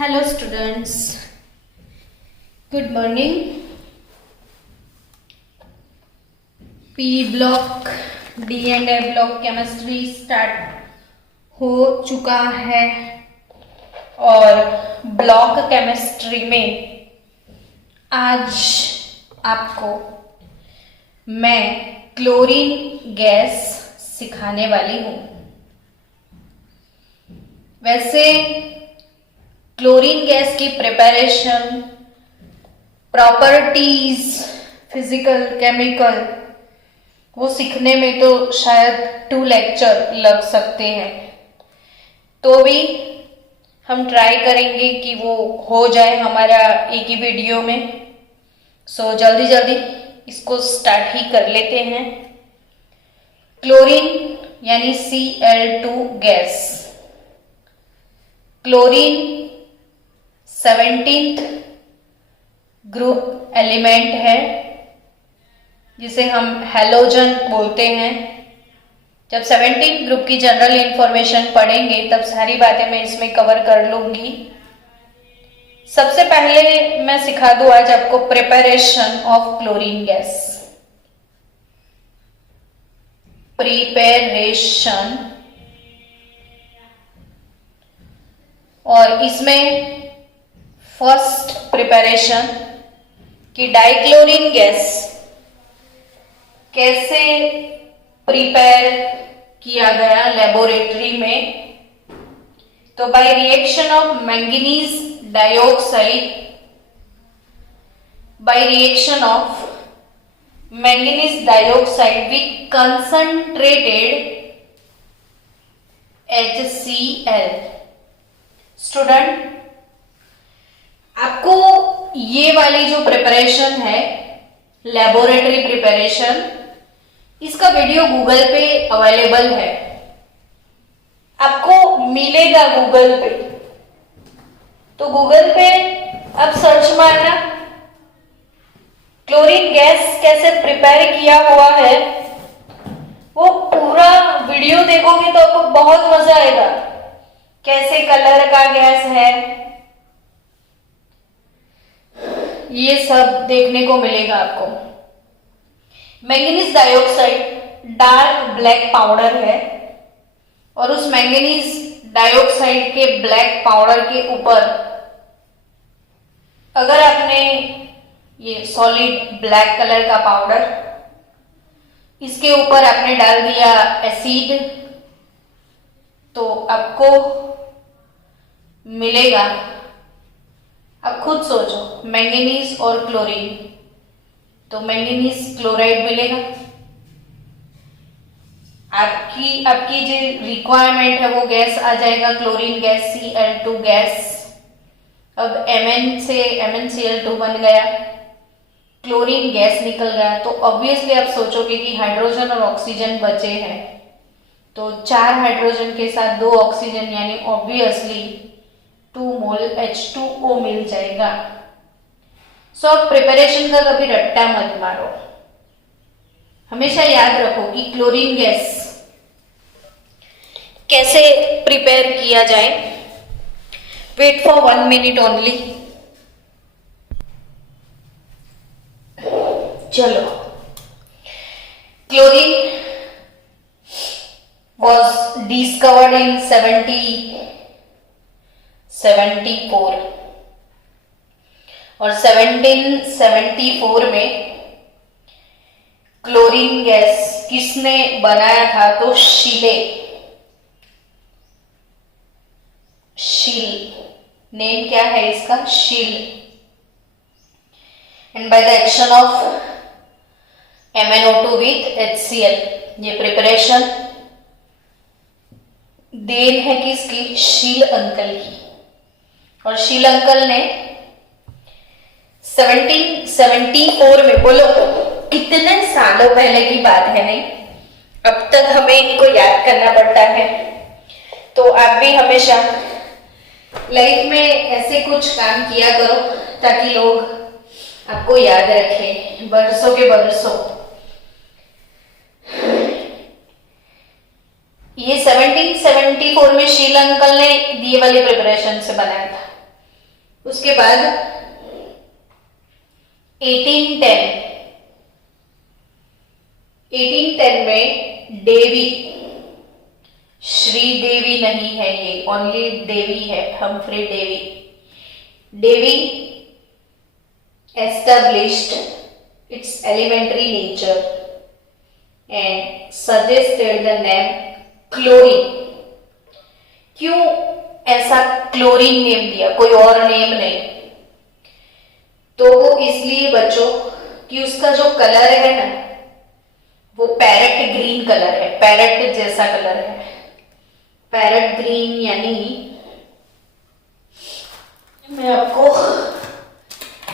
Hello students, good morning. P block D and A block chemistry start हो चुका है और ब्लॉक केमिस्ट्री में आज आपको मैं क्लोरीन गैस सिखाने वाली हूँ। वैसे क्लोरीन गैस की प्रिपरेशन, प्रॉपर्टीज, फिजिकल, केमिकल वो सीखने में तो शायद 2 लेक्चर लग सकते हैं, तो भी हम ट्राई करेंगे कि वो हो जाए हमारा एक ही वीडियो में। सो जल्दी जल्दी इसको स्टार्ट ही कर लेते हैं। क्लोरीन यानी Cl2 gas. Chlorine 17th group element है जिसे हम हैलोजन बोलते हैं। जब 17th ग्रुप की जनरल इंफॉर्मेशन पढ़ेंगे तब सारी बातें मैं इसमें कवर कर लूंगी। सबसे पहले मैं सिखा दूं आज आपको preparation of chlorine gas. Preparation, और इसमें फर्स्ट प्रिपरेशन कि डाइक्लोरीन गैस कैसे प्रिपेयर किया गया लेबोरेटरी में। तो by reaction of manganese dioxide, by reaction of manganese dioxide we concentrated HCl। Student, आपको ये वाली जो प्रिपरेशन है लेबोरेटरी प्रिपरेशन, इसका वीडियो गूगल पे अवेलेबल है, आपको मिलेगा गूगल पे। तो गूगल पे अब सर्च मारना क्लोरीन गैस कैसे प्रिपेयर किया हुआ है, वो पूरा वीडियो देखोगे तो आपको बहुत मजा आएगा। कैसे कलर का गैस है ये सब देखने को मिलेगा आपको। Manganese dioxide dark black powder है और उस मैंगनीज डाइऑक्साइड के ब्लैक पाउडर के ऊपर अगर आपने ये सॉलिड ब्लैक कलर का पाउडर, इसके ऊपर आपने डाल दिया एसिड, तो आपको मिलेगा, अब खुद सोचो, मैंगनीज और क्लोरीन, तो मैंगनीज क्लोराइड मिलेगा। आपकी जो रिक्वायरमेंट है वो गैस आ जाएगा क्लोरीन गैस Cl2 गैस। अब Mn से MnCl2 बन गया, क्लोरीन गैस निकल गया, तो ऑब्वियसली आप सोचोगे कि हाइड्रोजन और ऑक्सीजन बचे हैं, तो 4 हाइड्रोजन के साथ 2 ऑक्सीजन यानी ऑब्वियसली 2 मोल H2O मिल जाएगा। सो अब प्रिपरेशन का कभी रट्टा मत मारो, हमेशा याद रखो कि क्लोरीन गैस कैसे प्रिपेयर किया जाए। Wait for 1 minute only. चलो, क्लोरीन was discovered in 1774 और 1774 में क्लोरीन गैस किसने बनाया था, तो शीले, नेम क्या है इसका, शील। And by the action of MnO2 with HCl, ये प्रिपरेशन देन है किसकी, शील अंकल की। और शील अंकल ने 1774 में, बोलो कितने सालों पहले की बात है, नहीं? अब तक हमें इनको याद करना पड़ता है। तो आप भी हमेशा लाइफ में ऐसे कुछ काम किया करो ताकि लोग आपको याद रखें बरसों के बरसों। ये 1774 में शील अंकल ने ये वाली प्रिपरेशन से बनाया था। उसके बाद 1810 में डेवी, श्रीदेवी नहीं है ये, ओनली देवी है, Humphry Davy. Davy established its elementary nature and suggested the name chlorine। क्यों ऐसा क्लोरीन नेम दिया, कोई और नेम नहीं? तो वो इसलिए बच्चों कि उसका जो कलर है ना वो पैरेट ग्रीन कलर है, पैरेट जैसा कलर है, पैरेट ग्रीन। यानी मैं आपको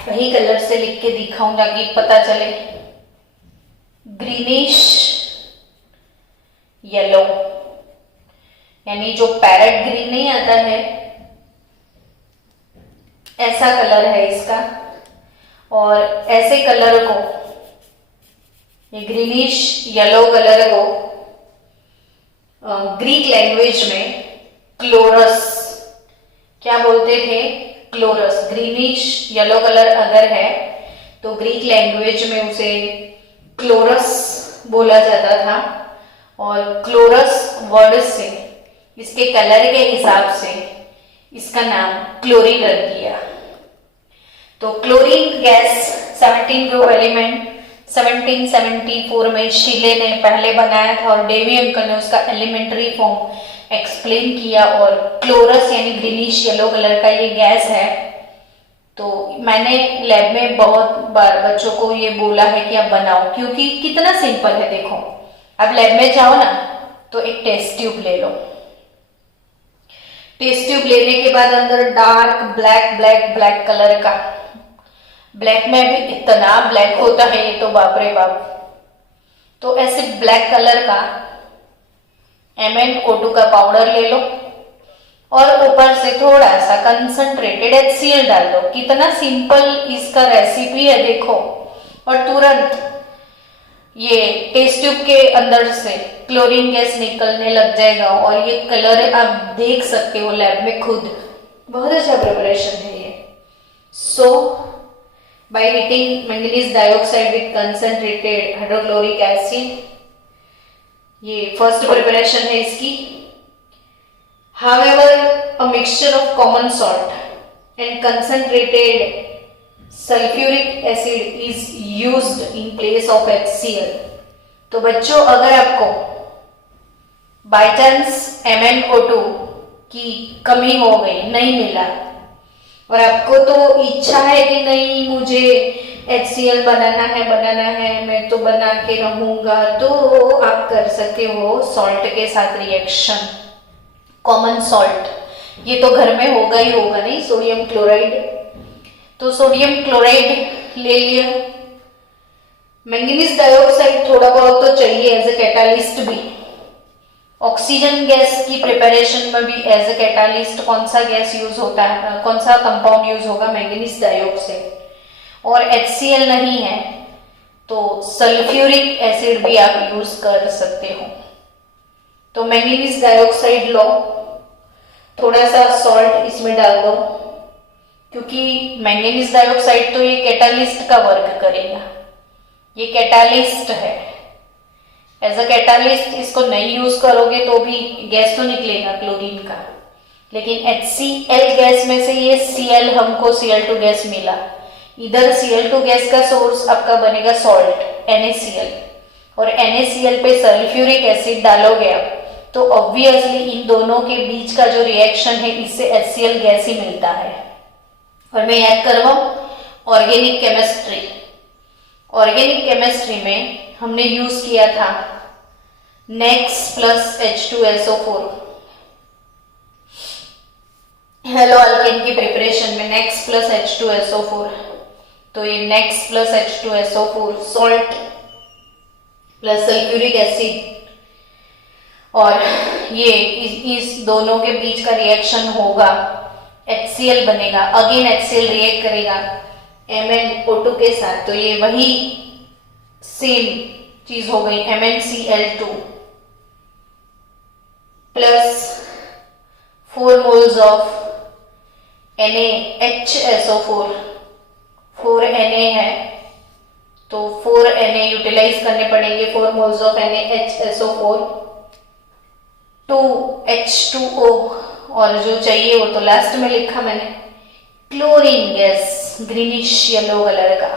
वही कलर से लिख के दिखाऊं ताकि पता चले, ग्रीनिश येलो, यानी जो पैरेट ग्रीन नहीं आता है ऐसा कलर है इसका। और ऐसे कलर को, ये ग्रीनिश येलो कलर को ग्रीक लैंग्वेज में क्लोरस क्या बोलते थे? क्लोरस। ग्रीनिश येलो कलर अगर है तो ग्रीक लैंग्वेज में उसे क्लोरस बोला जाता था। और क्लोरस वर्ड से इसके कलर के हिसाब से इसका नाम क्लोरीन रख दिया। तो क्लोरीन गैस 17 ग्रुप एलिमेंट 1774 में शीले ने पहले बनाया था और डेवी अंकल ने उसका एलिमेंट्री फॉर्म एक्सप्लेन किया। और क्लोरस यानी ग्रीनिश येलो कलर का ये गैस है। तो मैंने लैब में बहुत बार बच्चों को ये बोला है कि आप बनाओ, क्योंकि कितना सिंपल है। देखो अब लैब में जाओ ना तो एक टेस्ट ट्यूब ले लो, टेस्ट ट्यूब लेने के बाद अंदर डार्क ब्लैक कलर का, ब्लैक में भी इतना ब्लैक होता है ये तो बाप रे बाप। तो ऐसे ब्लैक कलर का MnO2 का पाउडर ले लो और ऊपर से थोड़ा सा कंसंट्रेटेड HCl डाल दो। कितना सिंपल इसका रेसिपी है देखो। और तुरंत ये टेस्ट ट्यूब के अंदर से क्लोरीन गैस निकलने लग जाएगा और ये कलर आप देख सकते हो लैब में खुद। बहुत अच्छा प्रिपरेशन है ये। सो by heating manganese dioxide with concentrated hydrochloric acid, ये फर्स्ट प्रिपरेशन है इसकी। However, a mixture of common salt and concentrated sulfuric acid is used in place of HCl। तो बच्चों अगर आपको बाय चांस MnO2 की कमी हो गई, नहीं मिला और आपको तो इच्छा है कि नहीं मुझे HCl बनाना है, मैं तो बना के रहूंगा, तो आप कर सकते हो सॉल्ट के साथ रिएक्शन। कॉमन सॉल्ट ये तो घर में होगा ही होगा नहीं, सोडियम क्लोराइड। तो सोडियम क्लोराइड ले लिया। मैंगनीज डाइऑक्साइड थोड़ा बहुत तो चाहिए एज ए कैटालिस्ट भी। ऑक्सीजन गैस की प्रिपरेशन में भी एज ए कैटालिस्ट कौन सा गैस यूज होता है, कौन सा कंपाउंड यूज होगा? Manganese dioxide. और HCl नहीं है तो सल्फ्यूरिक एसिड भी आप यूज कर सकते हो। तो मैंगनीज डाइऑक्साइड लो, थोड़ा सा सॉल्ट इसमें डाल दो, क्योंकि मैंगनीज डाइऑक्साइड तो ये कैटालिस्ट का वर्क करेगा। ये कैटालिस्ट है। एज अ कैटालिस्ट इसको नहीं यूज करोगे तो भी गैस तो निकलेगा क्लोरीन का। लेकिन HCl गैस में से ये Cl हमको Cl2 गैस मिला। इधर Cl2 गैस का सोर्स आपका बनेगा सॉल्ट NaCl, और NaCl पे सल्फ्यूरिक एसिड डालोगे आप तो ऑब्वियसली इन दोनों के बीच का जो रिएक्शन है इससे HCl गैस ही मिलता है। और मैं याद करवाऊं ऑर्गेनिक केमिस्ट्री। ऑर्गेनिक केमिस्ट्री में हमने यूज किया था next plus H2SO4। Hello alkane की प्रिपरेशन में नेक्स प्लस H2SO4। तो ये next plus H2SO4 salt plus sulphuric acid, और ये इस दोनों के बीच का रिएक्शन होगा, HCl बनेगा। अगेन HCl रिएक्ट करेगा MnO2 के साथ, तो ये वही सेम चीज हो गई MnCl2 plus 4 moles of NaHSO4 4Na है, तो 4Na यूटिलाइज करने पड़ेंगे, 4 मोल्स ऑफ NaHSO4, 2H2O, और जो चाहिए वो तो लास्ट में लिखा मैंने, chlorine gas, greenish yellow colour का।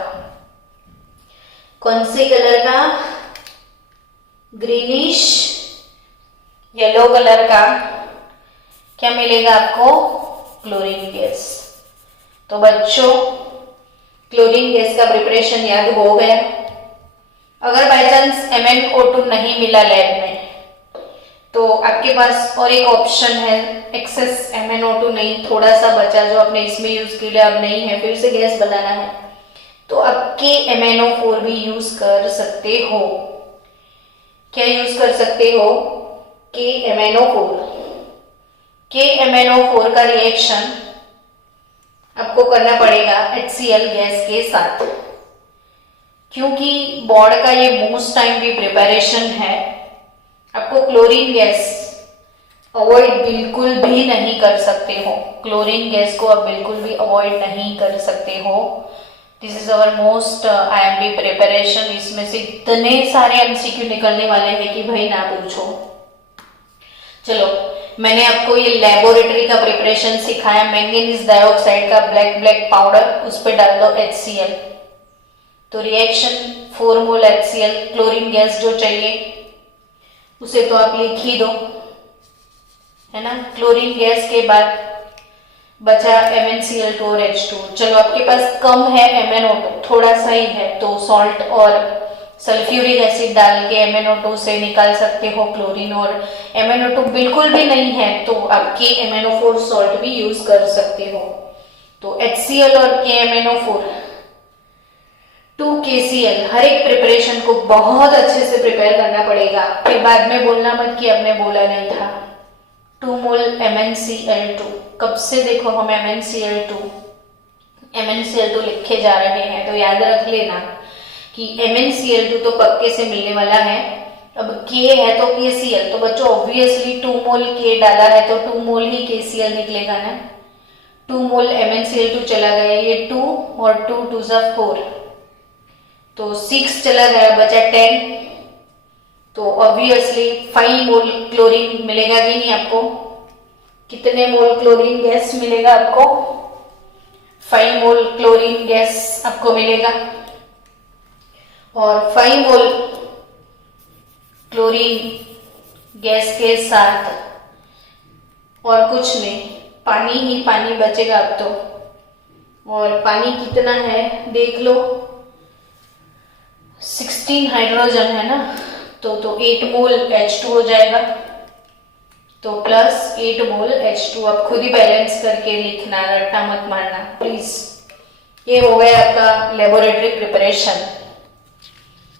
कौन से कलर का? ग्रीनिश येलो कलर का। क्या मिलेगा आपको? Chlorine gas. तो बच्चों, क्लोरीन गैस का प्रिपरेशन याद हो गया। अगर बाय चांस MnO2 नहीं मिला लैब में, तो आपके पास और एक ऑप्शन है, एक्सेस MnO2 नहीं, थोड़ा सा बचा जो आपने इसमें यूज के लिए अब नहीं है, फिर से गैस बनाना है, तो आप KMnO4 भी यूज कर सकते हो। क्या यूज कर सकते हो? KMnO4। KMnO4 का रिएक्शन आपको करना पड़ेगा HCl गैस के साथ, क्योंकि बोर्ड का ये मोस्ट टाइम भी प्रिपरेशन है। आपको क्लोरीन गैस अवॉइड बिल्कुल भी नहीं कर सकते हो, क्लोरीन गैस को आप बिल्कुल भी अवॉइड नहीं कर सकते हो। This is our most IMP preparation. इसमें से इतने सारे MCQ निकलने वाले हैं कि भाई ना पूछो। चलो, मैंने आपको ये लेबोरेटरी का प्रिपरेशन सिखाया। मैंगनीज डाइऑक्साइड का ब्लैक पाउडर, उस पर डाल दो HCl, तो रिएक्शन 4 मोल HCl, क्लोरीन गैस जो चाहिए उसे तो आप लिख ही दो, है ना। क्लोरीन गैस के बाद बचा MnCl2 और H2। चलो, आपके पास कम है MnO2, थोड़ा सा ही है, तो सॉल्ट और सल्फ्यूरिक एसिड डाल के MnO2 से निकाल सकते हो क्लोरीन, और MnO2 बिल्कुल भी नहीं है तो आप KMnO4 सॉल्ट भी यूज कर सकते हो। तो HCl और KMnO4, 2KCl, हर एक प्रिपरेशन को बहुत अच्छे से प्रिपेयर करना पड़ेगा। फिर बाद में बोलना मत कि आपने बोला नहीं था। 2 मोल MnCl2, कब से देखो हम MnCl2 लिखे जा रहे हैं, तो याद रख लेना कि MnCl2 तो पक्के से मिलने वाला है। अब K है तो KCl, तो बच्चों ऑब्वियसली 2 मोल K डाला है तो 2 मोल ही KCl निकलेगा ना। 2 मोल MnCl2 चला गया, ये 2 और 2 2 4, तो 6 चला गया, बचा 10, तो ऑब्वियसली 5 मोल क्लोरीन मिलेगा कि नहीं आपको? कितने मोल क्लोरीन गैस मिलेगा आपको? 5 मोल क्लोरीन गैस आपको मिलेगा, और 5 मोल क्लोरीन गैस के साथ और कुछ नहीं, पानी ही पानी बचेगा अब तो। और पानी कितना है देख लो, 16 हाइड्रोजन है ना, तो 8 मोल H2 हो जाएगा, तो प्लस 8 मोल H2। आप खुद ही बैलेंस करके लिखना, रट्टा मत मारना प्लीज। ये हो गया आपका लेबोरेटरी प्रिपरेशन।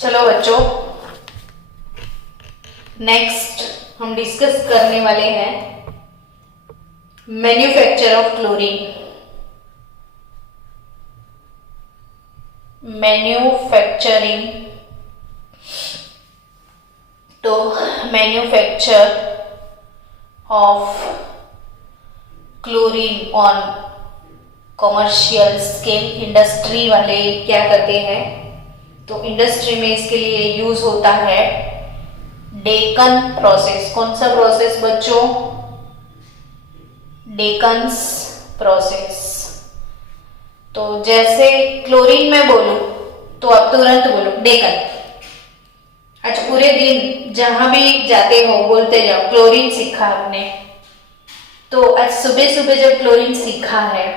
चलो बच्चों, नेक्स्ट हम डिस्कस करने वाले हैं मैन्युफैक्चर ऑफ क्लोरीन। मैन्युफैक्चरिंग, तो manufacture of chlorine on commercial scale, industry वाले क्या करते हैं, तो इंडस्ट्री में इसके लिए यूज होता है डेकन प्रोसेस। कौन सा प्रोसेस बच्चों? डेकन्स प्रोसेस। तो जैसे क्लोरीन में बोलूं तो आप तुरंत बोलो डेकन। आज पूरे दिन जहां भी जाते हो बोलते जाओ क्लोरीन सीखा आपने, तो आज सुबह सुबह जब क्लोरीन सीखा है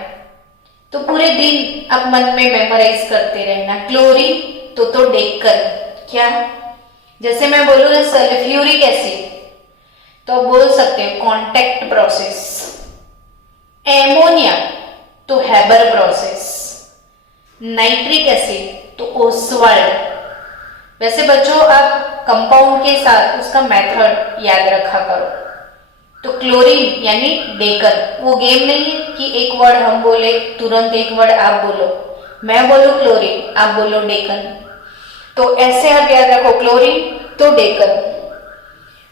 तो पूरे दिन आप मन में मेमोराइज करते रहना क्लोरीन तो डेकन। क्या? जैसे मैं बोलूँ ना सल्फ्यूरिक एसिड, तो बोल सकते हो कांटेक्ट प्रोसेस। एमोनिया तो हैबर प्रोसेस। नाइट्रिक एसिड तो ओसवाल्ड। वैसे बच्चों आप कंपाउंड के साथ उसका मेथड याद रखा करो। तो क्लोरीन यानी डेकन, वो गेम नहीं है कि एक वर्ड हम बोले तुरंत एक वर्ड आप बोलो, मैं बोलूं क्लोरीन आप बोलो डेकन, तो ऐसे आप याद रखो क्लोरीन तो डेकन।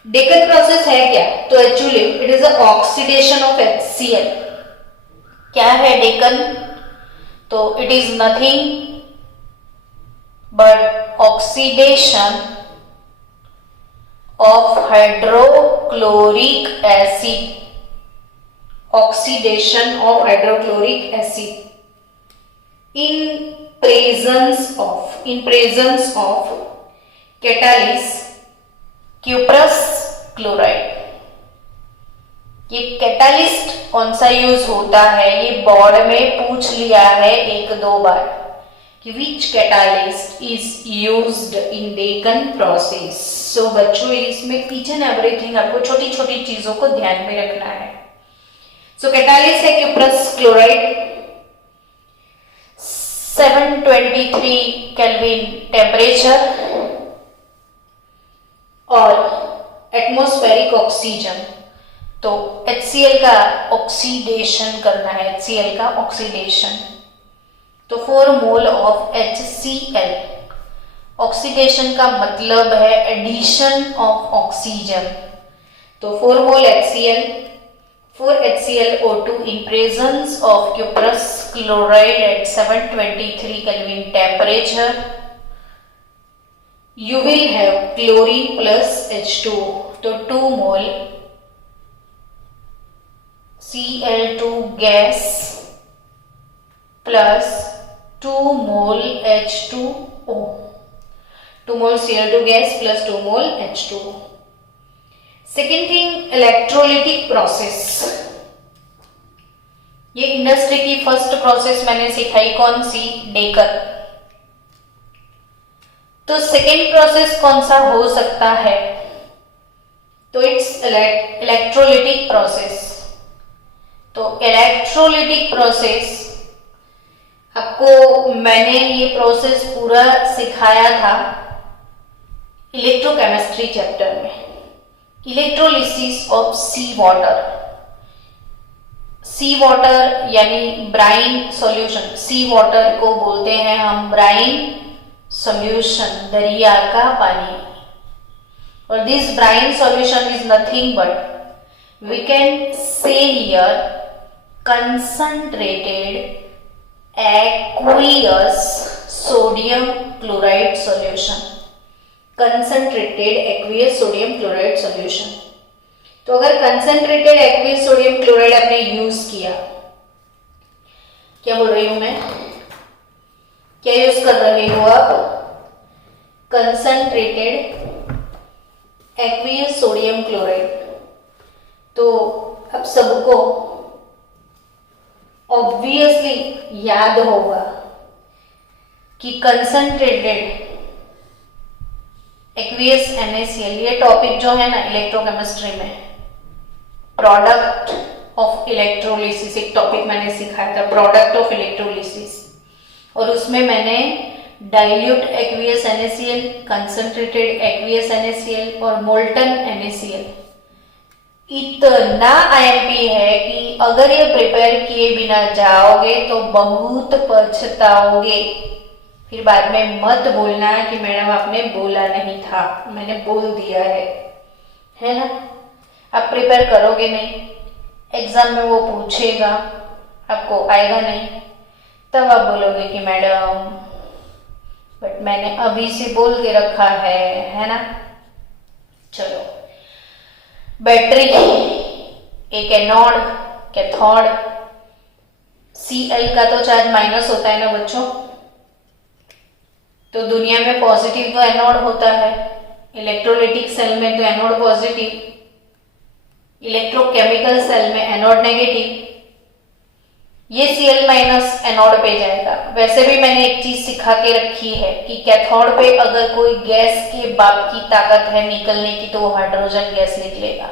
डेकन प्रोसेस है क्या? तो actually it is a oxidation of HCl। क्या है डेकन? तो it is nothing but oxidation of hydrochloric acid, oxidation of hydrochloric acid in presence of catalyst cuprous chloride. ये कैटालिस्ट कौन सा यूज होता है, ये बोर्ड में पूछ लिया है एक दो बार कि which catalyst is used in Deacon process. So बच्चों इसमें ईच एंड एवरीथिंग आपको छोटी छोटी चीजों को ध्यान में रखना है। सो कैटालिस्ट है क्यूप्रस क्लोराइड, 723 केल्विन टेम्परेचर और एटमॉस्फेरिक ऑक्सीजन। तो HCl का ऑक्सीडेशन करना है, HCl का ऑक्सीडेशन। तो 4 मोल ऑफ HCl, ऑक्सीडेशन का मतलब है एडिशन ऑफ ऑक्सीजन। तो 4 मोल HCl, 4 HClO2 in presence of cuprous chloride at 723 Kelvin temperature. You will have chlorine plus H2O. तो 2 mole Cl2 gas plus 2 mole H2O. 2 mole Cl2 gas plus 2 mole H2O. Second thing, electrolytic process. ये industry की first process मैंने सिखाई, कौन सी? Deacon. तो second process कौन सा हो सकता है? तो इट्स इलेक्ट्रोलिटिक प्रोसेस। तो इलेक्ट्रोलिटिक प्रोसेस आपको मैंने ये प्रोसेस पूरा सिखाया था इलेक्ट्रोकेमिस्ट्री चैप्टर में। Electrolysis of sea water, sea water यानी ब्राइन सॉल्यूशन। सी वाटर को बोलते हैं हम ब्राइन सॉल्यूशन, दरिया का पानी। और this brine solution is nothing but we can say here concentrated aqueous sodium chloride solution, concentrated aqueous sodium chloride solution। तो अगर concentrated aqueous sodium chloride आपने यूज किया, क्या बोल रही हूं मैं, क्या यूज कर रहे हो आप? concentrated aqueous sodium chloride। तो अब सबको ऑब्वियसली याद होगा कि कंसंट्रेटेड एक्वियस NaCl, ये टॉपिक जो है ना इलेक्ट्रोकेमिस्ट्री में, प्रोडक्ट ऑफ इलेक्ट्रोलिसिस, एक टॉपिक मैंने सिखाया था, प्रोडक्ट ऑफ इलेक्ट्रोलिसिस। और उसमें मैंने dilute aqueous NaCl, concentrated aqueous NaCl और मोल्टन NaCl, इतना IMP है कि अगर ये प्रिपेयर किए बिना जाओगे तो बहुत पछताओगे। फिर बाद में मत बोलना कि मैडम आपने बोला नहीं था, मैंने बोल दिया है ना। आप प्रिपेयर करोगे नहीं, एग्जाम में वो पूछेगा, आपको आएगा नहीं, तब आप बोलोगे कि मैडम बट मैंने अभी से बोल के रखा है ना। चलो, बैटरी, एक एनोड, कैथोड। Cl का तो चार्ज माइनस होता है ना बच्चों, तो दुनिया में पॉजिटिव तो एनोड होता है, इलेक्ट्रोलिटिक सेल में तो एनोड पॉजिटिव, इलेक्ट्रोकेमिकल सेल में एनोड नेगेटिव। ये Cl माइनस एनोड पे जाएगा। वैसे भी मैंने एक चीज सिखा के रखी है कि कैथोड पे अगर कोई गैस के बाप की ताकत है निकलने की तो वो हाइड्रोजन गैस निकलेगा।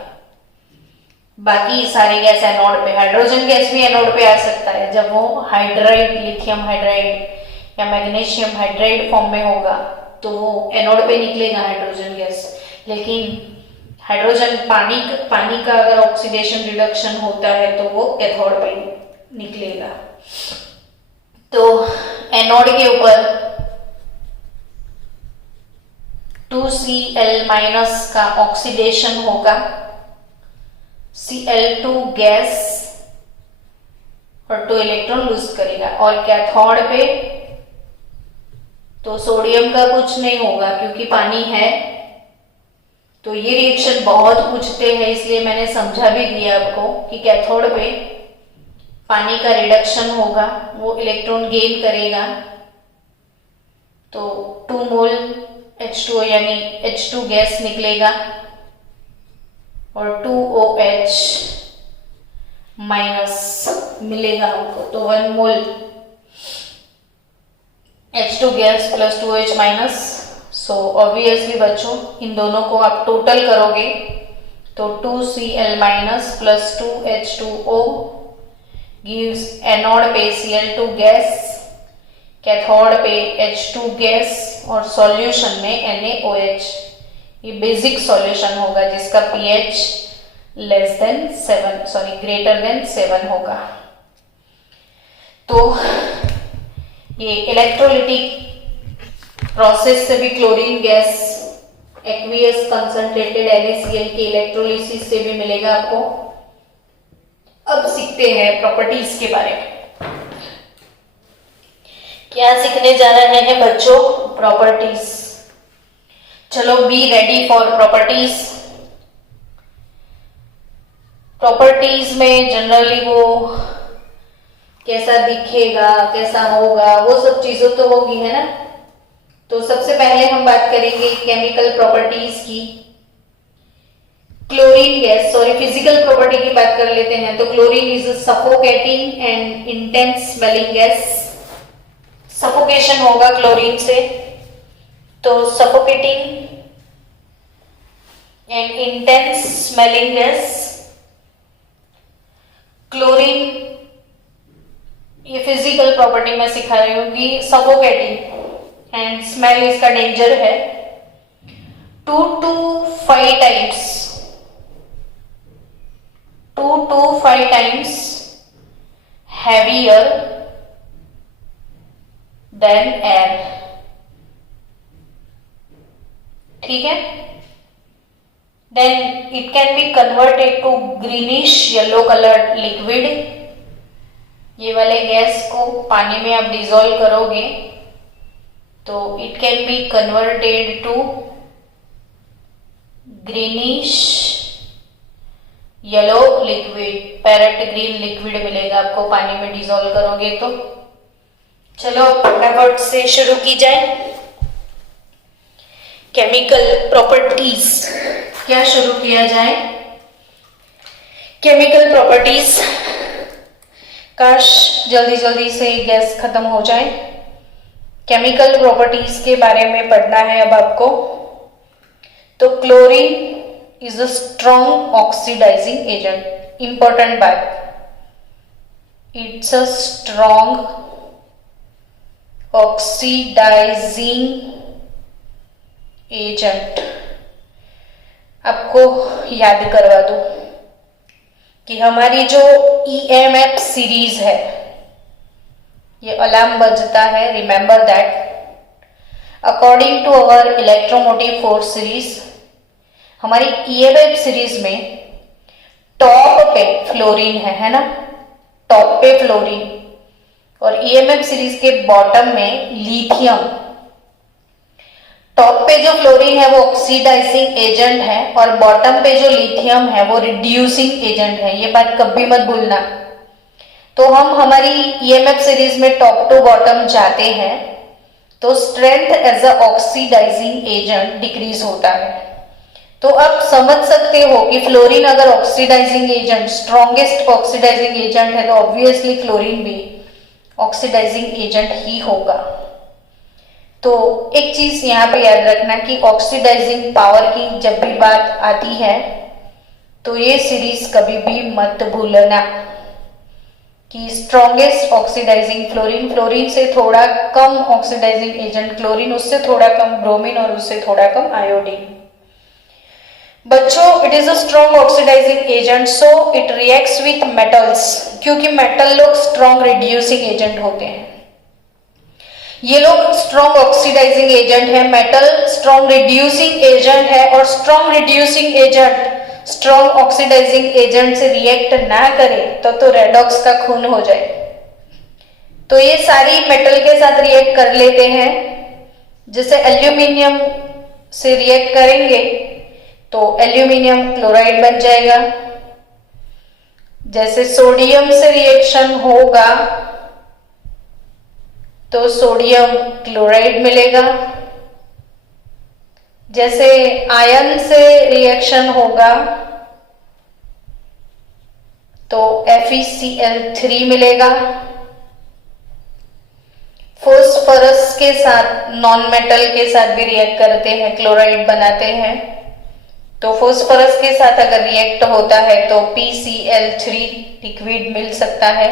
बाकी सारी गैस एनोड पे, हाइड्रोजन गैस भी एनोड पे आ सकता है जब वो हाइड्राइड, लिथियम हाइड्राइड या मैग्नीशियम हाइड्राइड फॉर्म में होगा तो वो एनोड पे निकलेगा हाइड्रोजन गैस। लेकिन हाइड्रोजन पानी का अगर ऑक्सीडेशन रिडक्शन होता है तो वो कैथोड पे निकलेगा। तो एनोड के ऊपर 2Cl माइनस का ऑक्सीडेशन होगा, Cl2 गैस और 2 इलेक्ट्रॉन लूज करेगा। और कैथोड पे तो सोडियम का कुछ नहीं होगा क्योंकि पानी है। तो ये रिएक्शन बहुत पूछते हैं, इसलिए मैंने समझा भी दिया आपको कि कैथोड पे पानी का रिडक्शन होगा, वो इलेक्ट्रॉन गेन करेगा। तो 2 मोल H2O यानी H2 गैस निकलेगा और 2OH माइनस मिलेगा हमको। तो 1 मोल H2 gas plus 2OH minus. So obviously बच्चों इन दोनों को आप टोटल करोगे तो 2Cl minus plus 2H2O gives anode पे Cl2 गैस, कैथोड पे H2 गैस और सॉल्यूशन में NaOH। ये बेसिक सॉल्यूशन होगा जिसका pH ग्रेटर देन 7 होगा। तो ये इलेक्ट्रोलिटिक प्रोसेस से भी chlorine gas aqueous concentrated NaCl के इलेक्ट्रोलिसिस से भी मिलेगा आपको। अब सीखते हैं प्रॉपर्टीज के बारे में। क्या सीखने जा रहे हैं बच्चों? प्रॉपर्टीज। चलो be ready for properties. Properties में जनरली वो कैसा दिखेगा, कैसा होगा, वो सब चीजों तो होगी, है ना। तो सबसे पहले हम बात करेंगे केमिकल प्रॉपर्टीज की। क्लोरीन गैस, फिजिकल प्रॉपर्टी की बात कर लेते हैं। तो chlorine is suffocating and intense smelling gas. Suffocation होगा क्लोरीन से, तो suffocating and intense smelling gas. Chlorine ये फिजिकल प्रॉपर्टी में सिखा रही हूँ कि सफोकेटिंग एंड स्मेल इसका डेंजर है। 2 to 5 times heavier than air। ठीक है। Then it can be converted to greenish yellow colored liquid। ये वाले गैस को पानी में आप डिसॉल्व करोगे तो it can be converted to greenish yellow liquid, parrot green liquid मिलेगा आपको पानी में डिसॉल्व करोगे तो। चलो फटाफट से शुरू की जाए। केमिकल प्रॉपर्टीज, क्या शुरू किया जाए? Chemical properties. काश जल्दी जल्दी से गैस खत्म हो जाए। केमिकल प्रॉपर्टीज के बारे में पढ़ना है अब आपको। तो chlorine is a strong oxidising agent. Important बात, it's a strong oxidising agent. आपको याद करवा दूं कि हमारी जो EMF सीरीज है, ये अलार्म बजता है, remember that. According to our electromotive force series, हमारी EMF सीरीज में टॉप पे फ्लोरीन है ना, टॉप पे फ्लोरीन, और EMF सीरीज के बॉटम में लिथियम। टॉप पे जो फ्लोरीन है वो ऑक्सीडाइजिंग एजेंट है और बॉटम पे जो लिथियम है वो रिड्यूसिंग एजेंट है। ये बात कभी मत भूलना। तो हम हमारी EMF सीरीज में टॉप टू बॉटम जाते हैं तो strength as a oxidising agent decrease होता है। तो आप समझ सकते हो कि फ्लोरीन अगर oxidising agent, strongest oxidising agent है, तो ऑब्वियसली क्लोरीन भी ऑक्सीडाइजिंग एजेंट ही होगा। तो एक चीज यहाँ पे याद रखना कि ऑक्सीडाइजिंग पावर की जब भी बात आती है तो ये सीरीज कभी भी मत भूलना कि स्ट्रॉन्गेस्ट ऑक्सीडाइजिंग फ्लोरीन, फ्लोरीन से थोड़ा कम ऑक्सीडाइजिंग एजेंट क्लोरीन, उससे थोड़ा कम ब्रोमीन और उससे थोड़ा कम आयोडीन। बच्चों it is a strong oxidising agent, so it reacts with metals, क्योंकि मेटल लोग स्ट्रॉन्ग रिड्यूसिंग एजेंट होते हैं। ये लोग स्ट्रॉन्ग ऑक्सीडाइजिंग एजेंट है, मेटल स्ट्रॉन्ग रिड्यूसिंग एजेंट है, और strong reducing agent strong oxidising agent से रिएक्ट ना करे तो रेडॉक्स का खून हो जाए। तो ये सारी मेटल के साथ रिएक्ट कर लेते हैं। जैसे एल्यूमिनियम से रिएक्ट करेंगे तो एल्यूमिनियम क्लोराइड बन जाएगा। जैसे सोडियम से रिएक्शन होगा तो सोडियम क्लोराइड मिलेगा। जैसे आयन से रिएक्शन होगा तो FeCl3 मिलेगा। फॉस्फोरस के साथ नॉन मेटल के साथ भी रिएक्ट करते हैं, क्लोराइड बनाते हैं। तो फॉस्फोरस के साथ अगर रिएक्ट होता है तो PCl3 लिक्विड मिल सकता है।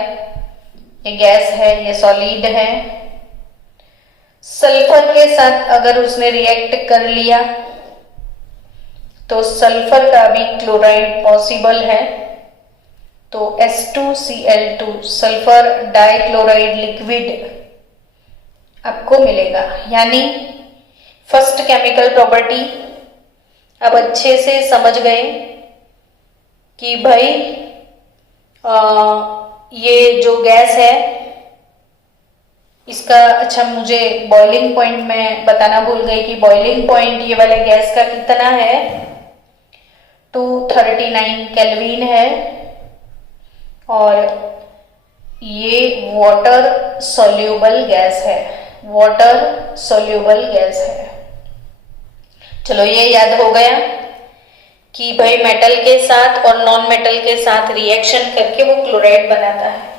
ये गैस है, ये सॉलिड है। सल्फर के साथ अगर उसने रिएक्ट कर लिया तो सल्फर का भी क्लोराइड पॉसिबल है। तो S2Cl2 सल्फर डाइक्लोराइड लिक्विड आपको मिलेगा। यानी फर्स्ट केमिकल प्रॉपर्टी अब अच्छे से समझ गए कि भाई ये जो गैस है इसका, अच्छा मुझे बॉइलिंग पॉइंट में बताना भूल गई कि बॉइलिंग पॉइंट ये वाले गैस का कितना है, 239 केल्विन है। और ये वाटर सोल्यूबल गैस है, वाटर सोल्यूबल गैस है। चलो ये याद हो गया कि भाई मेटल के साथ और नॉन मेटल के साथ रिएक्शन करके वो क्लोराइड बनाता है।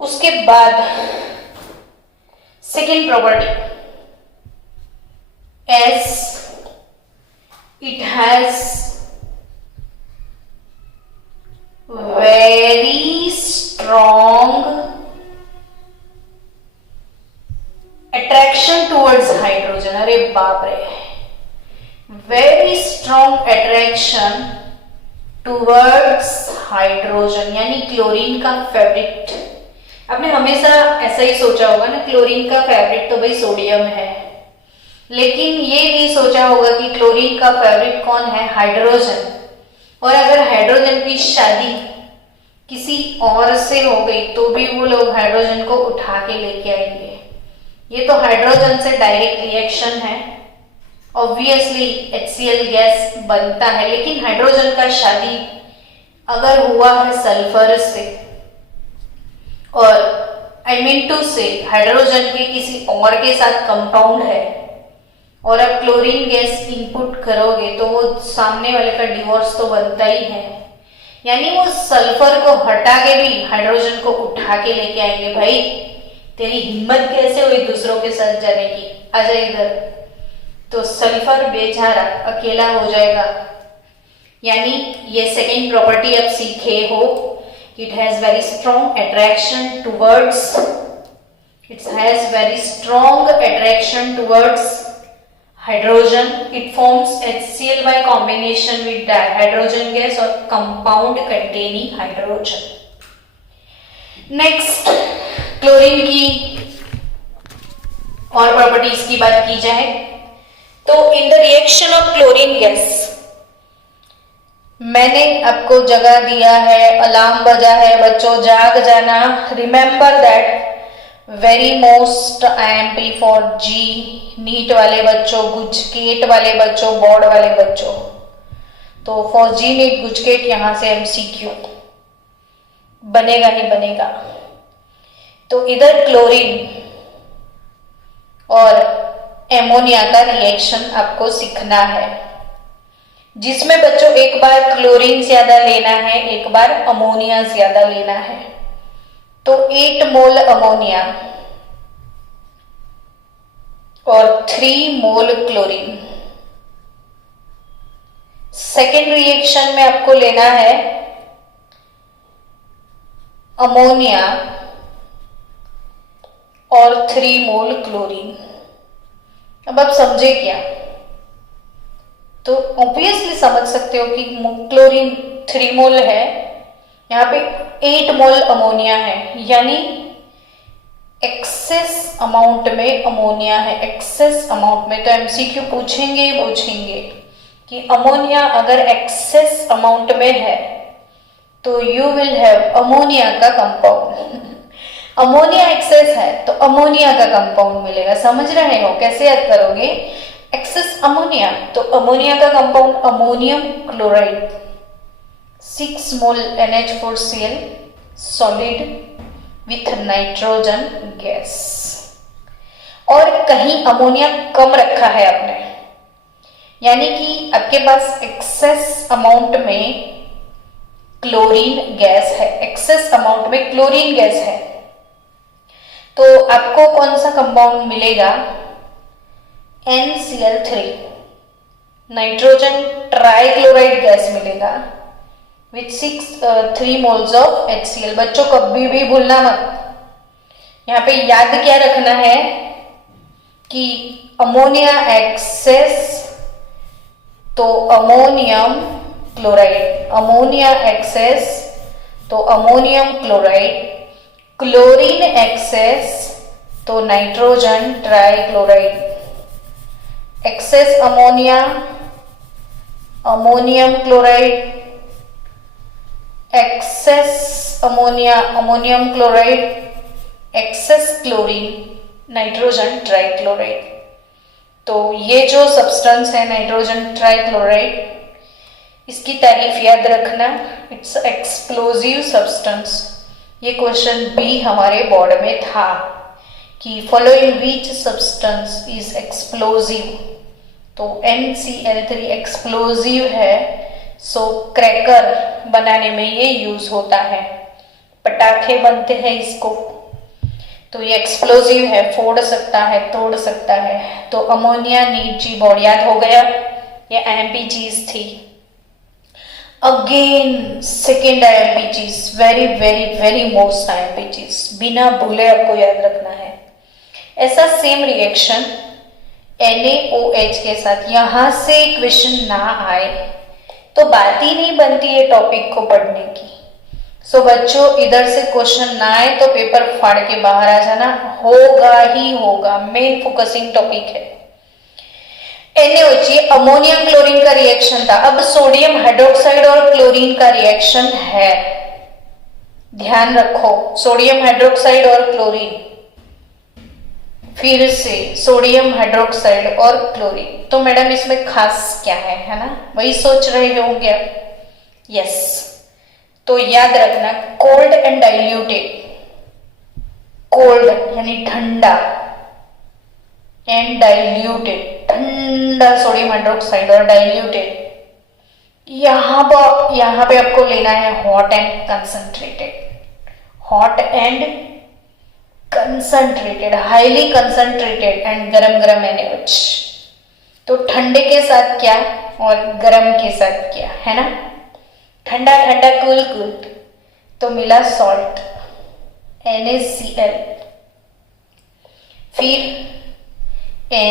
उसके बाद second property, S it has very strong attraction towards hydrogen. अरे बाप रे, very strong attraction towards hydrogen, यानी क्लोरीन का फेवरेट। आपने हमेशा ऐसा ही सोचा होगा ना, क्लोरीन का फेवरेट तो भाई सोडियम है, लेकिन ये नहीं सोचा होगा कि क्लोरीन का फेवरेट कौन है, हाइड्रोजन। और अगर हाइड्रोजन की शादी किसी और से हो गई तो भी वो लोग हाइड्रोजन को उठा के लेके आएंगे। ये तो हाइड्रोजन से डायरेक्ट रिएक्शन है, ऑब्वियसली HCl गैस बनता है। लेकिन हाइड्रोजन का शादी अगर हुआ है सल्फर से, और आई मीन टू से हाइड्रोजन के किसी और के साथ कंपाउंड है, और अब क्लोरीन गैस इनपुट करोगे तो वो सामने वाले का डिवोर्स तो बनता ही है। यानी वो सल्फर को हटा के भी हाइड्रोजन को उठा के लेके आएंगे। भाई तेरी हिम्मत कैसे हुई दूसरों के साथ जाने की, आजा इधर। तो सल्फर बेचारा अकेला हो जाएगा। यानी ये सेकेंड प्रॉपर्टी आप सीखे हो, it has very strong attraction towards, it has very strong attraction towards hydrogen. It forms HCl by combination with dihydrogen gas or compound containing hydrogen. Next, chlorine की और प्रॉपर्टीज की बात की जाए तो in the reaction of chlorine gas, मैंने आपको जगह दिया है, अलार्म बजा है, बच्चों जाग जाना। Remember that very most IMP for JEE, NEET वाले बच्चों, गुजकेट वाले बच्चों, बोर्ड वाले बच्चों। तो फॉर जी नीट गुजकेट यहां से MCQ बनेगा ही बनेगा। तो इधर क्लोरीन और एमोनिया का रिएक्शन आपको सीखना है, जिसमें बच्चों एक बार क्लोरीन ज्यादा लेना है, एक बार अमोनिया ज्यादा लेना है। तो 8 मोल अमोनिया और 3 मोल क्लोरीन। सेकेंड रिएक्शन में आपको लेना है अमोनिया और 3 मोल क्लोरीन। अब आप समझे क्या? तो ऑब्वियसली समझ सकते हो कि क्लोरीन 3 मोल है, यहाँ पे 8 मोल अमोनिया है, यानी एक्सेस अमाउंट में अमोनिया है, एक्सेस अमाउंट में। तो MCQ पूछेंगे कि अमोनिया अगर एक्सेस अमाउंट में है तो यू विल हैव अमोनिया का कंपाउंड। अमोनिया एक्सेस है तो अमोनिया का कंपाउंड मिलेगा। समझ रहे हो कैसे याद करोगे? एक्सेस अमोनिया तो अमोनिया का compound ammonium chloride 6 mole NH4Cl solid with nitrogen gas. और कहीं अमोनिया कम रखा है आपने, यानी कि आपके पास एक्सेस अमाउंट में क्लोरीन गैस है, एक्सेस अमाउंट में क्लोरीन गैस है, तो आपको कौन सा कंपाउंड मिलेगा? NCl3 नाइट्रोजन ट्राइक्लोराइड गैस मिलेगा विथ 3 मोल्स ऑफ HCl। बच्चों कभी भी भूलना मत, यहाँ पे याद क्या रखना है कि अमोनिया एक्सेस तो अमोनियम क्लोराइड, अमोनिया एक्सेस तो अमोनियम क्लोराइड, क्लोरीन एक्सेस तो nitrogen trichloride, excess ammonia ammonium chloride, excess ammonia ammonium chloride, excess chlorine nitrogen trichloride. तो ये जो सब्सटेंस है नाइट्रोजन ट्राइक्लोराइड, इसकी तारीफ याद रखना, इट्स एक्सप्लोजिव सब्सटेंस। ये क्वेश्चन भी हमारे बोर्ड में था कि following which substance is explosive, तो NCl3 एक्सप्लोजिव है, सो क्रैकर बनाने में ये यूज होता है, पटाखे बनते हैं इसको, तो ये एक्सप्लोजिव है, फोड़ सकता है, तोड़ सकता है। तो अमोनिया नीची बोर्ड याद हो गया, ये IMP चीज थी। अगेन सेकेंड IMP चीज, very very very most IMP चीज, बिना भूले आपको याद रखना है। ऐसा सेम रिएक्शन NaOH के साथ, यहां से क्वेश्चन ना आए तो बात ही नहीं बनती है टॉपिक को पढ़ने की। सो बच्चों इधर से क्वेश्चन ना आए तो पेपर फाड़ के बाहर आ जाना, होगा ही होगा, मेन फोकसिंग टॉपिक है। NaOH अमोनियम क्लोरीन का रिएक्शन था, अब सोडियम हाइड्रोक्साइड और क्लोरीन का रिएक्शन है, ध्यान रखो, सोडियम हाइड्रोक्साइड और क्लोरीन, फिर से सोडियम हाइड्रोक्साइड और क्लोरीन। तो मैडम इसमें खास क्या है ना, वही सोच रहे होंगे। यस, तो याद रखना कोल्ड एंड डाइल्यूटेड, कोल्ड यानी ठंडा एंड डाइल्यूटेड, ठंडा सोडियम हाइड्रोक्साइड और डाइल्यूटेड, यहां पे आपको लेना है hot and concentrated, hot and concentrated, highly concentrated and गरम गरम NaOH। तो ठंडे के साथ क्या और गरम के साथ क्या है ना, ठंडा ठंडा कूल कूल, तो मिला सॉल्ट NaCl, फिर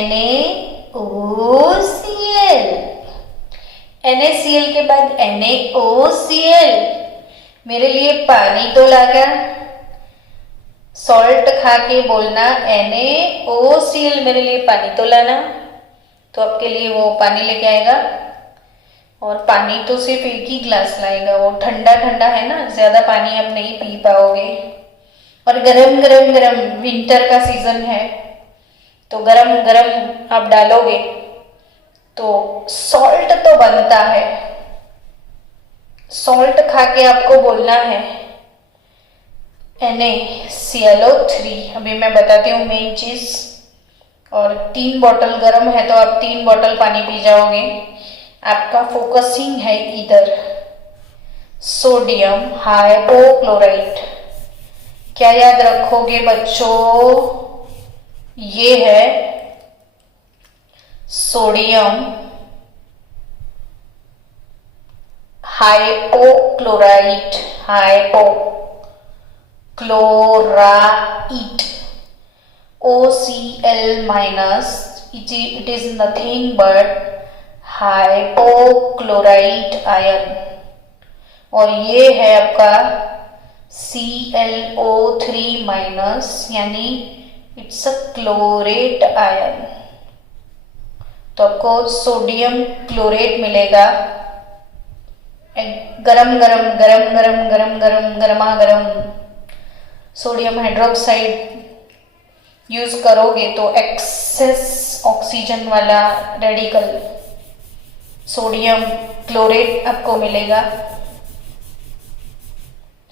NaOCl, NaCl के बाद NaOCl, मेरे लिए पानी तो लागा, सॉल्ट खा के बोलना NaOCl, मेरे लिए पानी तो लाना, तो आपके लिए वो पानी लेके आएगा, और पानी तो सिर्फ एक ही ग्लास लाएगा, वो ठंडा ठंडा है ना, ज्यादा पानी आप नहीं पी पाओगे। और गरम गरम गरम, विंटर का सीजन है तो गरम गरम आप डालोगे तो सॉल्ट तो बनता है, सॉल्ट खा के आपको बोलना है NaClO3। अभी मैं बताती हूँ मेन चीज, और 3 बॉटल गर्म है तो आप 3 बॉटल पानी पी जाओगे। आपका फोकसिंग है इधर, सोडियम हाइपोक्लोराइट, क्या याद रखोगे बच्चों? ये है sodium hypochlorite, hypochlorite OCl minus, it is nothing but hypochlorite ion, और ये है आपका ClO3 माइनस, यानी इट्स अ क्लोरेट आयन। तो आपको सोडियम क्लोरेट मिलेगा, गरम गरम गरम गरम गरम गरम गरमा गरम सोडियम हाइड्रोक्साइड यूज करोगे तो एक्सेस ऑक्सीजन वाला रेडिकल सोडियम क्लोरेट आपको मिलेगा,